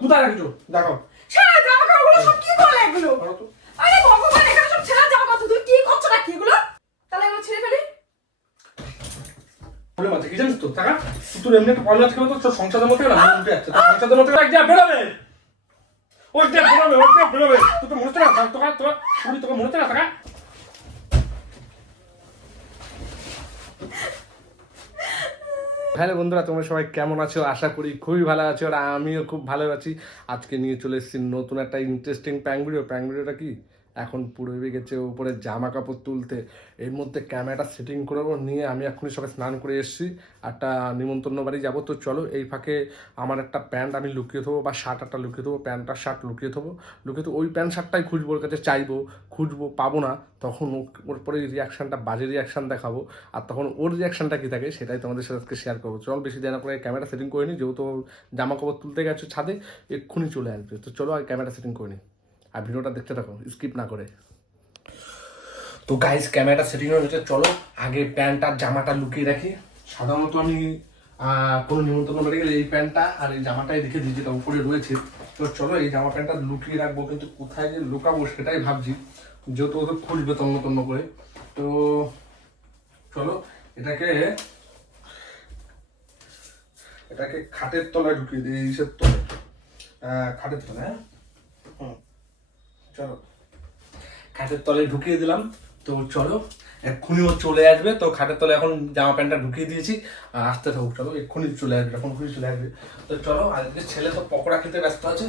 কোথায় রাখছো দেখো। সারা জামা কাপড়গুলো সব কি করলে এগুলো তো। আরে ভগবান এখানে সব ছেঁড়া জামা কাপড় তুমি কি করছ না কি এগুলো? তাহলে এগুলো ছেড়ে ফেলি। প্রবলেম আছে কি জানিস তো? টাকা? তোর এমনি একটা প্রবলেম আছে কেন তোর সংসারের মধ্যে না উঠে যাচ্ছে তোর সংসারের মধ্যে এক যা বেরোবে। ওই যা বেরোবে ওই যা বেরোবে। তুই তো মনে হচ্ছে না তোকে তোকে পুরি তোকে মনে হচ্ছে না টাকা? হ্যালো বন্ধুরা, তোমরা সবাই কেমন আছো? আশা করি খুবই ভালো আছো আর আমিও খুব ভালো আছি। আজকে নিয়ে চলে এসেছি নতুন একটা ইন্টারেস্টিং প্র্যাঙ্ক ভিডিও কি? এখন পুরো হয়ে গেছে উপরে জামা কাপড় তুলতে। এর মধ্যে ক্যামেরাটা সেটিং করব নিয়ে আমি এখনই সবাই স্নান করে এসেছি। একটা নিমন্ত্রণ বাড়ি যাব, তো চলো এই ফাঁকে আমার একটা প্যান্ট আমি লুকিয়ে দেবো বা শার্ট একটা লুকিয়ে দেবো প্যান্ট আর শার্ট লুকিয়ে দেবো লুকিয়ে দেবো ওই প্যান্ট শার্টটাই খুঁজবো, ওর কাছে চাইব, খুঁজবো, পাবো না। তখন ওর পরে রিয়াকশানটা বাজে রিয়াকশান দেখাবো। আর তখন ওর রিয়াকশানটা কি থাকে, সেটাই তোমাদের সাথে আজকে শেয়ার করব। চল বেশি দেরি না করে ক্যামেরা সেটিং করে নিই যেহেতু জামা কাপড় তুলতে গেছো ছাদে, এক্ষুনি চলে আসবে। তো চলো আর ক্যামেরা সেটিং করে নিই আর ভিডিওটা দেখতে থাকো স্কিপ না করে। তো গাইস ক্যামেরাটা সেটিং হয়ে গেছে চলো, আগে প্যান্ট আর জামাটা লুকিয়ে রাখি সাধারণত আমি কোনো নিমন্ত্রণ বাড়ি গেলে এই প্যান্টটা আর এই জামাটাই রেখে দিই, যেটা উপরে রয়েছে। তো চলো, এই জামা প্যান্টটা লুকিয়ে রাখব, কিন্তু কোথায় যে লুকাবো সেটাই ভাবছি। যেহেতু ওদের খুঁজবে তন্ন তন্ন করে। তো চলো, এটাকে এটাকে খাটের তলায় ঢুকিয়ে দিই ইসের তলায়। খাটের তলায় হ্যাঁ? চলো। খাটের তলে ঢুকিয়ে দিলাম, তো চলো, এক্ষুনি ও চলে আসবে। তো খাটের তলে এখন জামা প্যান্টটা ঢুকিয়ে দিয়েছি, আর আসতে থাকুক, চলো, এক্ষুনি চলে আসবে এখন খুনি চলে আসবে। তো চলো, আজকে ছেলে তো পকোড়া খেতে ব্যস্ত আছে।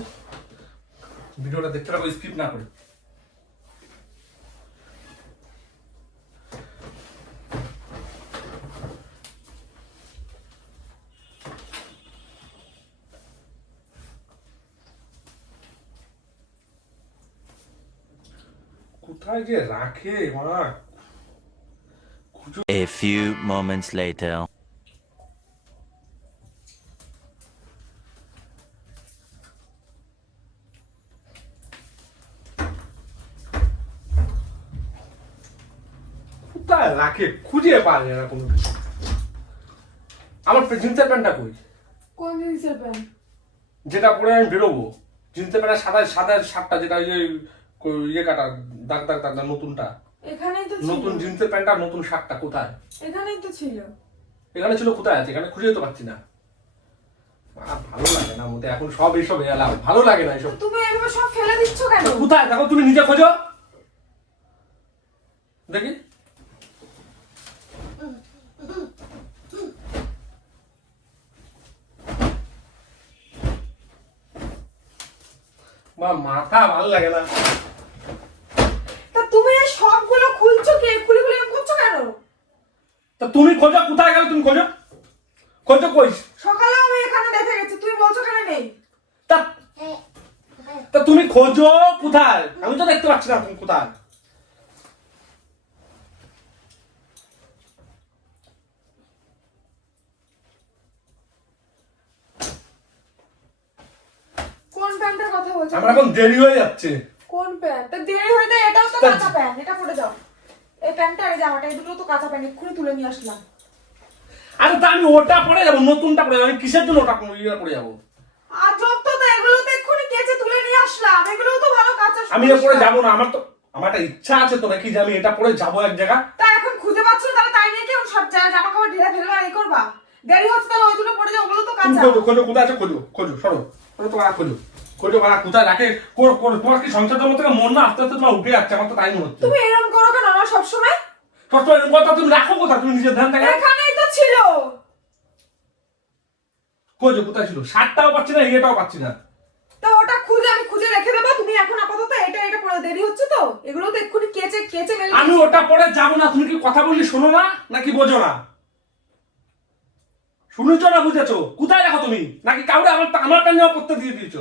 ভিডিওটা দেখতে থাকো, স্কিপ না করে। কোথায় যে রাখে মা A few moments later. কোথায় রাখে খুঁজে পাওয়া যায় না কোনো কিছু। আমার জিন্সের প্যান্টটা কই কোন জিনিসের প্যান্ট যেটা পরে আমি বেরোবো জিন্সের প্যান্টের সাদা সাদা শার্টটা যেটা ওই যে ইয়ে কাটা দাগ দাগ দাগ নতুনটা। এখানেই তো নতুন জিন্সের প্যান্ট আর নতুন শার্টটা কোথায়? এখানেই তো ছিল। এখানে ছিল কোথায় আছে? এখানে খুঁজে তো পাচ্ছি না। ভালো লাগে না মধ্যে এখন সব এইসব এলাম ভালো লাগে না এইসব। তুমি এভাবে সব ফেলে দিচ্ছ কেন? কোথায়? দেখো তুমি নিজে খোঁজো। দেখি। মা মাথা ভালো লাগে না তা তুমি এই সবগুলো খুলছো কে খুলে খুলে এরকম করছ কেন তা তুমি খোঁজো কোথায় গেল তুমি খোঁজো? খোঁজো কই? সকালে আমি এখানে দেখে গেছি তুমি বলছো কেন নেই। তা তা তুমি খোঁজো কোথায়? আমি তো দেখতে পাচ্ছি না তুমি কোথায়। কোন প্যান্টের কথা বলছো? আমার এখন দেরি হয়ে যাচ্ছে। কোন প্যান্ট? তা দেরি হয়ে যায় এটাও তো তা- কাঁচা প্যান্ট এটা পরে দাও। এই প্যান্টটা আর এই জামাটা এই দুটো তো কাঁচা প্যান্ট এক্ষুনি তুলে নিয়ে আসলাম। আরে তা আমি ওটা পরে যাব নতুনটা পরে যাব আমি কিসের জন্য ওটা ইয়ে পরে যাব? আর যত তো এগুলো তো এক্ষুনি কেচে তুলে নিয়ে আসলাম এগুলোও তো ভালো কাঁচা আমি এটা পরে যাব না আমার তো আমার একটা ইচ্ছা আছে তো নাকি যে আমি এটা পরে যাব এক জায়গা। তা এখন খুঁজে পাচ্ছ না তাহলে তাই নিয়ে কি এখন সব জায়গায় জামা কাপড় ঢেলে ফেলবা এই করবা? দেরি হচ্ছে তাহলে ওই দুটো পরে যাও ওগুলো তো কাঁচা। খোঁজো খোঁজো কোথায় আছে খোঁজো খোঁজো সরো। তোমার খোঁজো। খোঁজো মারা কোথায় রাখে? কো- কো- তোমার কি সংসার জন্য মন না? আস্তে আস্তে তোমার উঠে যাচ্ছে আমার তো তাই মনে হচ্ছে। তুমি এরকম করো কেন আমার সবসময়? সবসময় এরকম কথা তুমি রাখো কোথায়? তুমি নিজের ধ্যান থাকে এখানেই তো ছিল। খোঁজো কোথায় ছিল? শার্টটাও পাচ্ছি না ইয়েটাও পাচ্ছি না। তা ওটা খুঁজে আমি খুঁজে রেখে দেবো। তুমি এখন আপাতত এটা এটা পরে দেরি হচ্ছে তো? এগুলো তো এক্ষুনি কেচে কেচে মেলে আমি ওটা পরে যাব না। তুমি কি কথা বললি শোনো না নাকি বোঝো না? শুনেছো না বুঝেছ? কোথায় রাখো তুমি? নাকি কাউরে আমার আমার প্যান্ট পরতে দিয়ে দিয়েছ?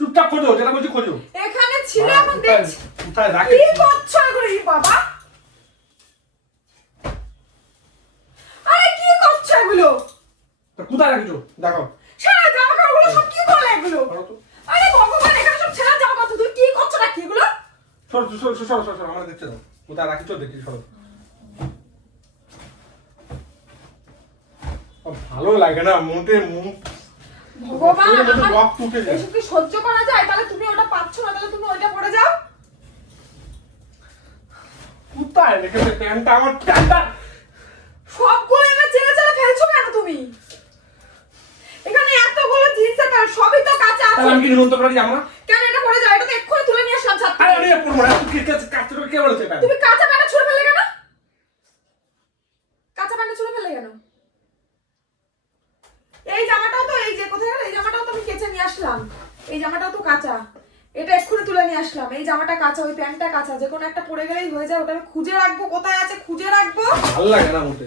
চুপচাপ খোঁজো যেটা বলছি খোঁজো। এখানে ছিল এখন দেখছি। কোথায় রাখে। কি করছ এগুলো ই বাবা? আরে কি করছ এগুলো? তা কোথায় রাখছো? দেখো। সারা জামা কাপড়গুলো সব কি করলে এগুলো? আরে ভগবান এখানে সব ছেঁড়া জামা কাপড় তুমি কি করছ কি এগুলো? সরো সরো সরো সরো সরো আমার দেখতে দাও কোথায় রাখিছো দেখি সরো। ভালো লাগে না মোটে মুখ ভগবান। এসব কি সহ্য করা যায়? তাহলে তুমি ওটা পাচ্ছ না তাহলে তুমি ওইটা পড়ে যাও। কোথায় রেখেছে প্যান্টটা আমার প্যান্টটা। সবগুলো এবার চেনে চেনে ফেলছো কেন তুমি? এখানে এতগুলো জিন্সের প্যান্ট সবই তো কাঁচা আছে। আমি কি নিমন্ত্রণ করি আমরা কেন এটা পড়ে যাও এটা তো এক্ষুনি তুলে নিয়ে আসলাম ছাদ আরে। আমি পড়ব না তুই কে কাছে তোকে কে বলেছে তুমি কাঁচা প্যান্ট ছুঁড়ে ফেললে কেন কাঁচা প্যান্ট ছুঁড়ে ফেললে কেন এই জামাটাও তো এই যে কোথায় গেল এই জামাটাও তো আমি কেচে নিয়ে আসলাম এই জামাটাও তো কাঁচা এটা এক্ষুনি তুলে নিয়ে আসলাম এই জামাটা কাঁচা ওই প্যান্টটা কাঁচা যে কোনো একটা পরে গেলেই হয়ে যায় ওটা আমি খুঁজে রাখব কোথায় আছে খুঁজে রাখব? ভালো লাগে না মোটে।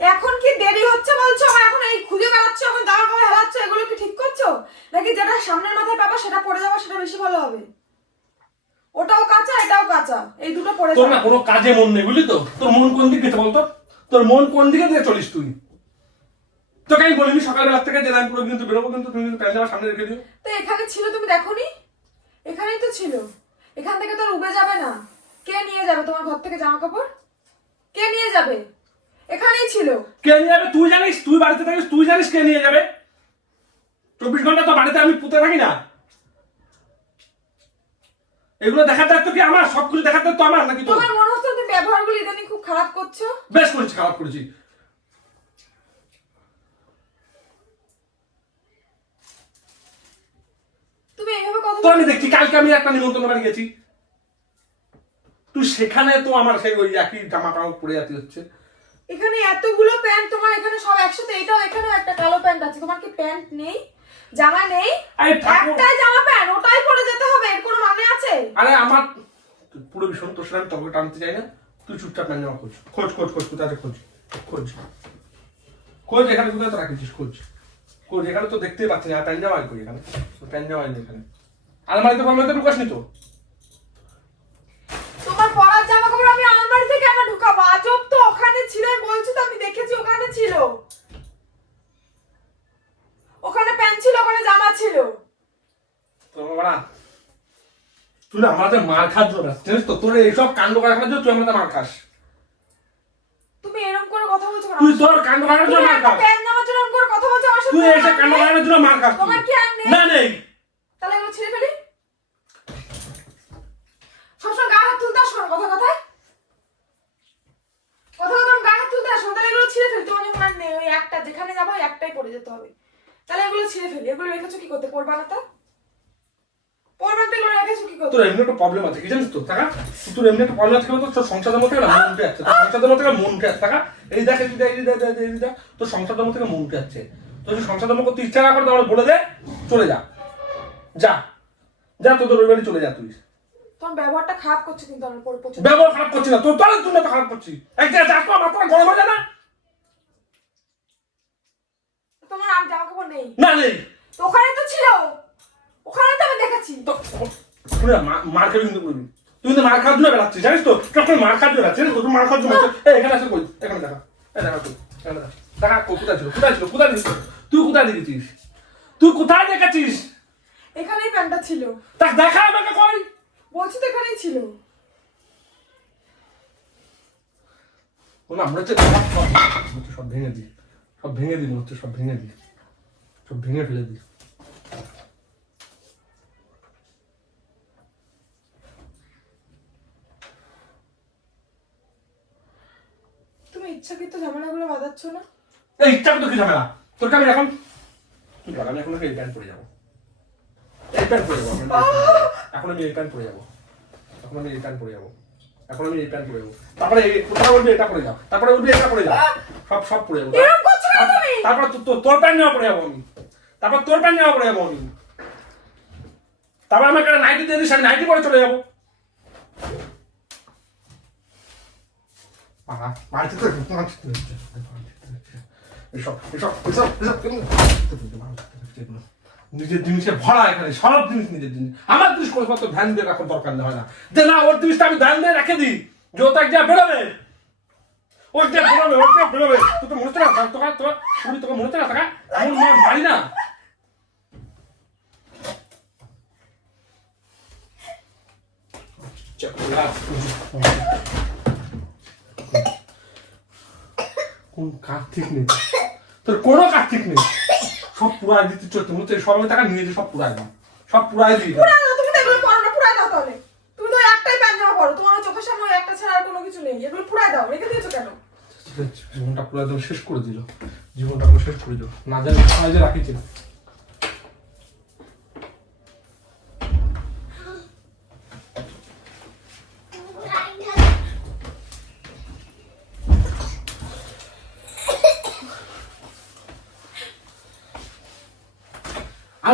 এখন কি দেরি হচ্ছে বলছো? আমার এখন এই খুঁজে বেড়াচ্ছ এখন দাঁড়া করে হেলাচ্ছ এগুলো কি ঠিক করছ? নাকি যেটা সামনের মাথায় পাবা সেটা পড়ে যাব সেটা বেশি ভালো হবে? ওটাও কাঁচা এটাও কাঁচা এই দুটো পড়ে তোর না কোনো কাজে মন নেই বুঝলি তো? তোর মন কোন দিকে গেছে বলতো? তোর মন কোন দিকে দিয়ে চলিস তুই? তোকে আমি বলিনি সকালবেলা থেকে যে আমি পুরো কিন্তু বেরোবো কিন্তু তুমি কিন্তু প্যান্ট সামনে রেখে দিও। তো এখানে ছিল তুমি দেখোনি? এখানেই তো ছিল। এখান থেকে তো আর উবে যাবে না। কে নিয়ে যাবে তোমার ঘর থেকে জামা কাপড় কে নিয়ে যাবে? এখানেই ছিল। কে নিয়ে যাবে তুই জানিস? তুই বাড়িতে থাকিস তুই জানিস কে নিয়ে যাবে? চব্বিশ ঘণ্টা তো বাড়িতে আমি পুঁতে থাকি না। এগুলো দেখার দায়িত্ব কি আমার? সব কিছু দেখার দায়িত্ব আমার নাকি তোর? তোমার মনে হচ্ছে তুমি ব্যবহারগুলো ইদানিং খুব খারাপ করছ? বেশ করেছি খারাপ করেছি। তুমি এইভাবে কথা তো আমি দেখছি কালকে আমি একটা নিমন্ত্রণ বাড়ি গেছি। তুই সেখানে তো আমার সেই ওই একই জামা কাপড় পরে যাতে হচ্ছে। এখানে এতগুলো প্যান্ট তোমার এখানে সব একসাথে এটাও এখানেও একটা কালো প্যান্ট আছে। তোমার কি প্যান্ট নেই? জামা নেই? একটাই জামা প্যান্ট ওটাই পরে যেতে হবে এর কোনো মানে আছে? আরে আমার পুরো ভীষণ তোর সাথে আমি তবে টানতে চাই না। তুই চুপচাপ প্যান জামা খোঁজ। খোঁজ খোঁজ খোঁজ কোথায় খোঁজ? খোঁজ। খোঁজ এখানে কোথায় তো রাখিছিস খোঁজ। খোঁজ এখানে তো দেখতেই পাচ্ছি না প্যান জামা এখানে। প্যান জামা এখানে। আলমারিতে ফালমারিতে ঢুকাস নি তো? তোমার পরার জামা কাপড় আমি আলমারি থেকে আমার ঢুকাবো। আজব তো ওখানে ছিল তো আমি দেখেছি ওখানে ছিল। ওখানে প্যান্ট ছিল ওখানে জামা ছিল। তো তুই না আমাদের মার খাস জানিস তো তোর এইসব কাণ্ড করার জন্য তুই আমাদের মার খাস। তুমি এরকম করে কথা বলছো তুই তোর কাণ্ড করার জন্য মার খাস প্যান্ট জামার জন্য এরকম করে কথা বলছো আমার সাথে তুই এসে নেই? করার জন্য মার খাস তোমার কি আর নেই? না নেই। তাহলে এগুলো ছিঁড়ে ফেলি? সবসময় গায়ে হাত তুলতে আসো কথা কথায়। কথা কথা গায়ে হাত তুলতে আসো তাহলে এগুলো ছিঁড়ে ফেলি তোমার যখন নেই। ওই একটা যেখানে যাব ওই একটাই পরে যেতে হবে। তাহলে এগুলো ছিঁড়ে ফেলি। এগুলো রেখেছো কি করতে? পড়বা না তা? পড়বা না এগুলো রেখেছো কি করতে? তোর এমনি একটা প্রবলেম আছে কি জানিস তো টাকা? তোর এমনি একটা প্রবলেম আছে তোর সংসারের মধ্যে না মন উঠে যাচ্ছে সংসারের মধ্যে মন উঠে যাচ্ছে টাকা। এই দেখ এই দেখ এই দেখ এই দেখ, তোর সংসারের মধ্যে মন উঠে যাচ্ছে যদি সংসার ধর্ম করতে ইচ্ছা না করে তাহলে বলে দে চলে যা। যা। যা তোর তোর বাড়ি চলে যা তুই। তোমার ব্যবহারটা খারাপ করছে কিন্তু আমার পর প্রচুর। ব্যবহার খারাপ করছি না তোর তোর জন্য তো খারাপ করছি। এক জায়গায় যা তো আমার তোর গরম হয়ে যায় না। তোমার আর জামা কাপড় নেই? না নেই। তো ওখানে তো ছিল। ওখানে তো আমি দেখেছি তো শুনে মার খাবি কিন্তু করবি। তুই কিন্তু মার খাওয়ার জন্য বেড়াচ্ছিস জানিস তো? তখন মার খাওয়ার জন্য বেড়াচ্ছিস মার খাওয়ার জন্য এখানে আছে কই এখানে দেখা। দেখা তুই এখানে দেখা দেখা কো- কোথায় ছিল? কোথায় ছিল? কোথায় দেখেছিস তুই কোথায় দেখেছিস তুই কোথায় দেখেছিস এখানেই প্যান্টটা ছিল। তা দেখা আমাকে কই? বলছি তো এখানেই ছিল। মনে হচ্ছে সব ভেঙে দিই সব ভেঙে দিই হচ্ছে সব ভেঙে দিই সব ভেঙে ফেলে দিই ইচ্ছাকৃত ঝামেলাগুলো বাঁধাচ্ছ না? এই ইচ্ছা তো কি ঝামেলা? আমি এখন তুই বল আমি এখন এই প্যান্ট পরে যাব। এই প্যান্ট পরে যাব এখন আমি এই প্যান্ট পরে যাব। এখন আমি এই প্যান্ট পরে যাব। এখন আমি এই প্যান্ট পরে যাব। তারপরে এই কোথাও বলবি এটা পরে যাও। তারপরে বলবি এটা পরে যাও। সব সব পরে যাব। এরকম করছ কেন তুমি? তারপর তোর প্যান্ট নেওয়া পরে যাব আমি। তারপর তোর প্যান্ট নেওয়া পরে যাব আমি। তারপর আমাকে একটা নাইটি দিয়ে দিস আমি নাইটি পরে চলে যাব। বাবা, মারতে তো মারতে তো হচ্ছে, মারতে তো হচ্ছে। এসব এসব এসব এসব এগুলো? নিজের জিনিসে ভরা এখানে সব জিনিস নিজের জিনিস আমার জিনিস কোনো মতো ধ্যান দিয়ে রাখার দরকার হয় না যে না ওর জিনিসটা আমি ধ্যান দিয়ে রেখে দিই যে ও তাক যা বেরোবে ওর যা বেরোবে ওর যা বেরোবে তো তো মনে হচ্ছে না তোকে তোকে তুমি তোকে মনে হচ্ছে না টাকা এমন মার মারি না কোন কার্তিক নেই। তোর কোনো কার্তিক নেই। সব পুরাই দিতে চলছে। মনে হচ্ছে সবাই টাকা নিয়ে সব পুরাই দাও। সব পুরাই দিয়ে দাও। পুরাই দাও তুমি তো এগুলো পরো না পুরাই দাও তাহলে। তুমি তো একটাই পরো তোমার চোখের সামনে একটা ছাড়া আর কোনো কিছু নেই। এগুলো পুরাই দাও। রেখে দিয়েছ কেন? জীবনটা পুরো একদম শেষ করে দিল। জীবনটা পুরো শেষ করে দিল। না জানি কোথায় যে রাখিছে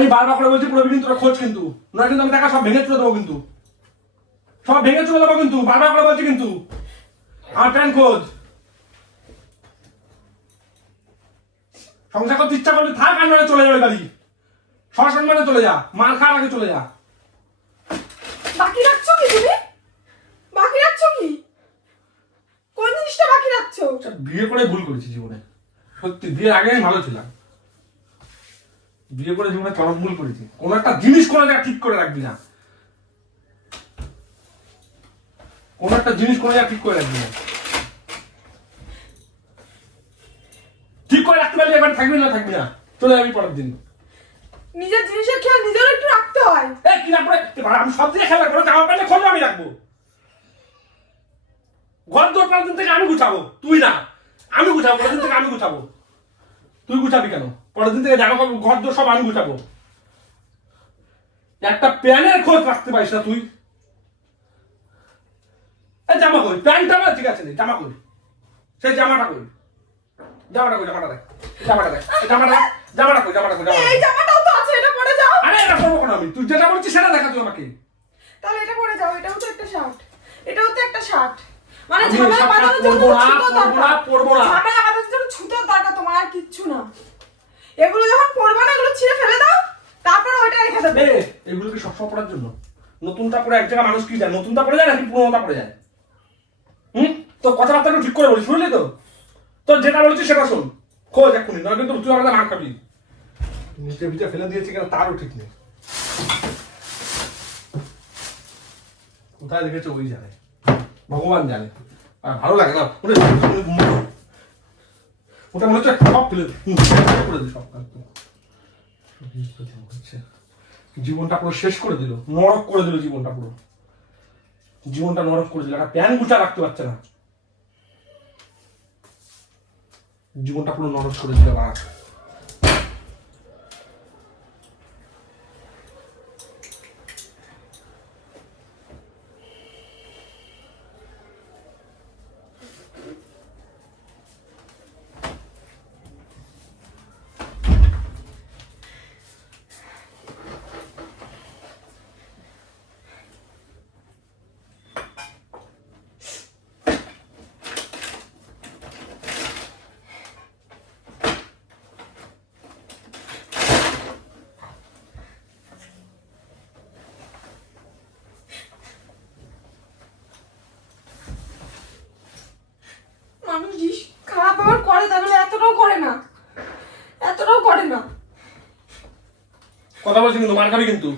আমি বারবার করে বলছি পুরো কিন্তু তোরা খোঁজ কিন্তু। নয় কিন্তু আমি টাকা সব ভেঙে চলে দেবো কিন্তু। সব ভেঙে চলে দেবো কিন্তু বারবার করে বলছি কিন্তু। আমার প্যান খোঁজ। সংসার করতে ইচ্ছা করলে থাক আর চলে যাবে বাড়ি। সসম্মানে চলে যা মার খাওয়ার আগে চলে যা। বাকি রাখছো কি তুমি? বাকি রাখছো কি? কোন জিনিসটা বাকি রাখছো? আচ্ছা, বিয়ে করে ভুল করেছি জীবনে। সত্যি বিয়ের আগে আমি ভালো ছিলাম। বিয়ে করে জীবনে চরম ভুল করেছি। কোন একটা জিনিস কোনো জায়গায় ঠিক করে রাখবি না। কোন একটা জিনিস কোনো জায়গায় ঠিক করে রাখবি না। ঠিক করে রাখতে পারলে এবার থাকবি না থাকবি না। চলে যাবি পরের দিন। নিজের জিনিসের খেয়াল নিজেরও একটু রাখতে হয়। এই কি রাখব এবার আমি সব দিকে খেলা করব জামা প্যান্টে খোলো আমি রাখব। ঘর দোর পরের দিন থেকে আমি গুছাবো। তুই না। আমি গুছাবো দিন থেকে আমি গুছাবো। তুই গুছাবি কেন? পরের দিন থেকে জামা কাপড় ঘর দোর সব আমি গুছাবো। একটা প্যানের খোঁজ রাখতে পারিস না তুই। জামা কই প্যান্টটা আমার ঠিক আছে জামা কই সেই জামাটা কই জামাটা কই জামাটা দেখ জামাটা দেখ জামাটা জামাটা কই জামাটা কই জামাটা এই জামাটাও তো আছে এটা পরে যাও। আরে এটা করব কেন আমি? তুই যেটা বলছিস সেটা দেখা তুই আমাকে। তাহলে এটা পরে যাও এটাও তো একটা শার্ট এটাও তো একটা শার্ট মানে ঝামেলা বাঁধানোর জন্য পরবো না, ছুতো পরবো না, পরবো না। ঝামেলা বাঁধানোর জন্য ছুতোর দরকার তোমার আর কিচ্ছু না। এগুলো যখন পরবে না এগুলো ছিঁড়ে ফেলে দাও তারপরে ওইটা রেখে দেবে। এগুলো কি সবসময় পড়ার জন্য। নতুনটা পরে এক জায়গায় মানুষ কি যায় নতুনটা পড়ে যায় নাকি পুরোনোটা পড়ে যায়? হুম? তো কথাবার্তা ঠিক করে বলিস শুনলি তো? তোর যেটা বলছিস সেটা শোন। খোঁজ এক্ষুনি নয় কিন্তু তুই আমাদের মার খাবি। নিচে ভিজে ফেলে দিয়েছি কেন? তারও ঠিক নেই। কোথায় রেখেছে ওই জানে ভগবান জানে। আর ভালো লাগে না? ওটা মনে হচ্ছে সব দে। করে সব কাজ। জীবনটা পুরো শেষ করে দিল, নরক করে দিল জীবনটা পুরো জীবনটা নরক করে দিল, একটা প্যান গুটা রাখতে পারছে না জীবনটা পুরো নরক করে দিল বাড়া মানুষ জিনিস খারাপ ব্যবহার করে তাই বলে এতটাও করে না। এতটাও করে না। কথা বলছি কিন্তু মার খাবি কিন্তু।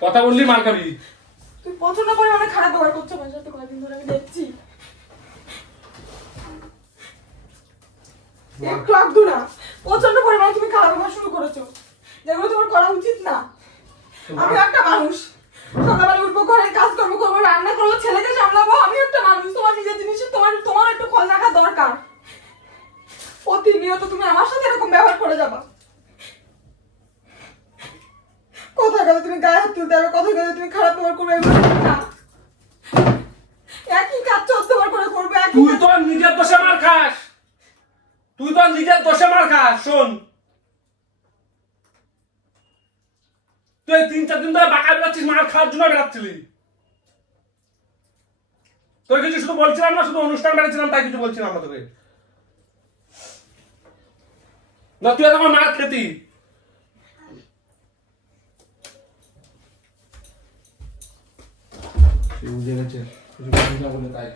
কথা বললি মার খাবি। তুই প্রচণ্ড পরিমাণে খারাপ ব্যবহার করছ আমার সাথে কয়েকদিন ধরে আমি দেখছি। একটু একটু না প্রচণ্ড পরিমাণে তুমি খারাপ ব্যবহার শুরু করেছ। যেগুলো তোমার করা উচিত না। আমি একটা মানুষ। সকালবেলা উঠবো ঘরের কাজ করব রান্না করব ছেলেকে সামলাবো আমি একটা মানুষ। তোমার নিজের জিনিসের তোমার তোমার একটু খোঁজ রাখা দরকার। প্রতিনিয়ত তুমি আমার সাথে এরকম ব্যবহার করে যাবা। কোথায় গেলে তুমি গায়ে হাত তুলতে হবে কোথায় গেলে তুমি খারাপ ব্যবহার করবে না। একই কাজ চোদ্দ বার করে করবে তুই তো নিজের দোষে মার খাস। তুই তো নিজের দোষে মার খাস শোন। তুই তিন চার দিন ধরে বাঁকা বেড়াচ্ছিস মার খাওয়ার জন্য বেড়াচ্ছিলি তোর কিছু শুধু বলছিলাম না শুধু অনুষ্ঠান বেড়েছিলাম তাই কিছু বলছিলাম না তোকে? না তুই তখন মার খেতি। সে বুঝে গেছে কিছু বুঝি না বলে তাই।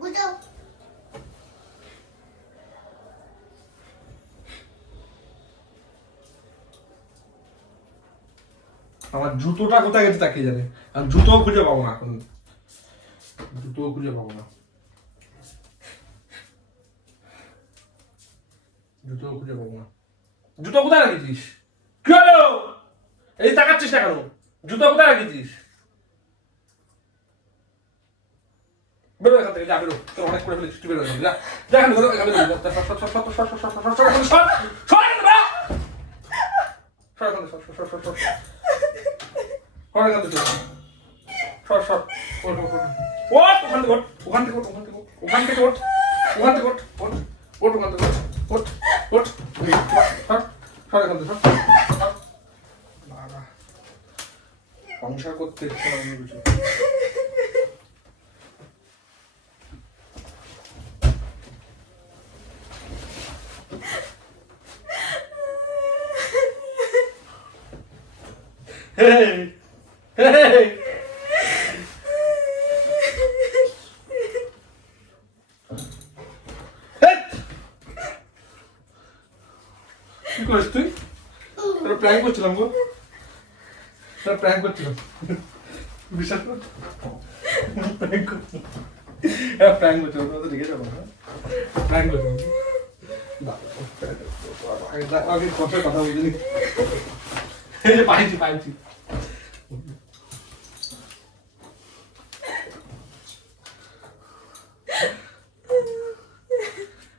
বুঝো। আমার জুতোটা কোথায় গেছে তাকিয়ে যাবে আর জুতো খুঁজে পাবো না এখন। জুতো খুঁজে পাবো না। খুঁজে পাবো না জুতো কোথায় রেখেছিস কি হলো এই তাকাচ্ছিস না কেন জুতো কোথায় রেখেছিস ওখান থেকে যা ওখান থেকে যা থেকে থেকে ওখান থেকে ওখান থেকে ওখান থেকে ওখান থেকে ওখান থেকে ওখান থেকে ওখান থেকে 옳지, 여기, 탁, 팔에 탁, 탁. 나가. 왕샬꽃 대처 하는 거지. 헤이 헤이 আগে-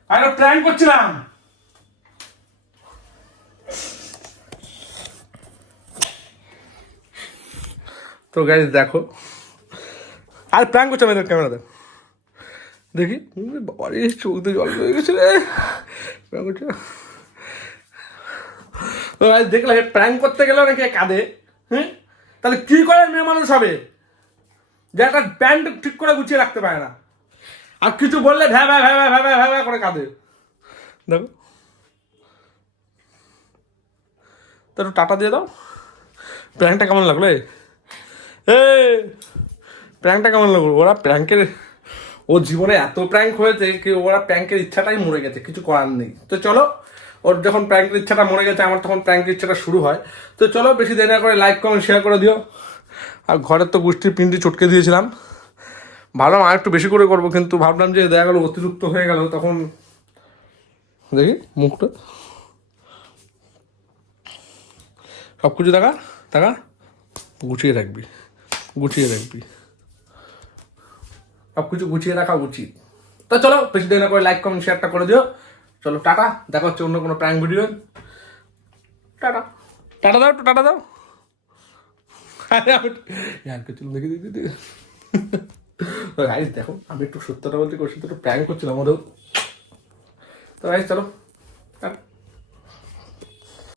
আরে প্র্যাঙ্ক করছিলাম তো গাইজ দেখো। আর প্র্যাঙ্ক করছে আমাদের ক্যামেরাতে দেখি বাবারে এই চোখ জল হয়ে গেছে রে। দেখলাম প্র্যাঙ্ক করতে গেলে অনেকে কাঁদে হ্যাঁ? তাহলে কী করে মেয়ে মানুষ হবে? যে একটা প্যান্ট ঠিক করে গুছিয়ে রাখতে পারে না। আর কিছু বললে ভ্যা ভ্যা ভ্যা ভ্যা ভ্যা ভ্যা করে কাঁদে। দেখো। তো একটু টাটা দিয়ে দাও। প্র্যাঙ্কটা কেমন লাগল এ প্র্যাঙ্কটা কেমন লাগল? ওরা প্র্যাঙ্কের ও জীবনে এত প্র্যাঙ্ক হয়েছে কি ওরা প্র্যাঙ্কের ইচ্ছাটাই মরে গেছে, কিছু করার নেই। তো চলো, ওর যখন প্র্যাঙ্কের ইচ্ছাটা মরে গেছে, আমার তখন প্র্যাঙ্কের ইচ্ছাটা শুরু হয়। তো চলো, বেশি দেরি না করে লাইক কমেন্ট শেয়ার করে দিও। আর ঘরের তো গোষ্ঠীর পিনটি চটকে দিয়েছিলাম। ভাবলাম আর একটু বেশি করে করব, কিন্তু ভাবলাম যে দেখা গেলো অতিরিক্ত হয়ে গেল, তখন দেখি মুখটা। সব কিছু দেখা দেখা, গুছিয়ে রাখবি গুছিয়ে রাখবি। সব কিছু গুছিয়ে রাখা উচিত। তো চলো, বেশি দেরি না করে লাইক কমেন্ট শেয়ারটা করে দিও। চলো, টাটা। দেখা হচ্ছে অন্য কোনো প্র্যাঙ্ক ভিডিও টাটা। টাটা দাও টাটা দাও। আরে চুল দেখে দিদি গাইজ দেখো, আমি একটু সত্যটা বলতে করছি তো একটু প্র্যাঙ্ক করছিলাম ওদের তো চলো।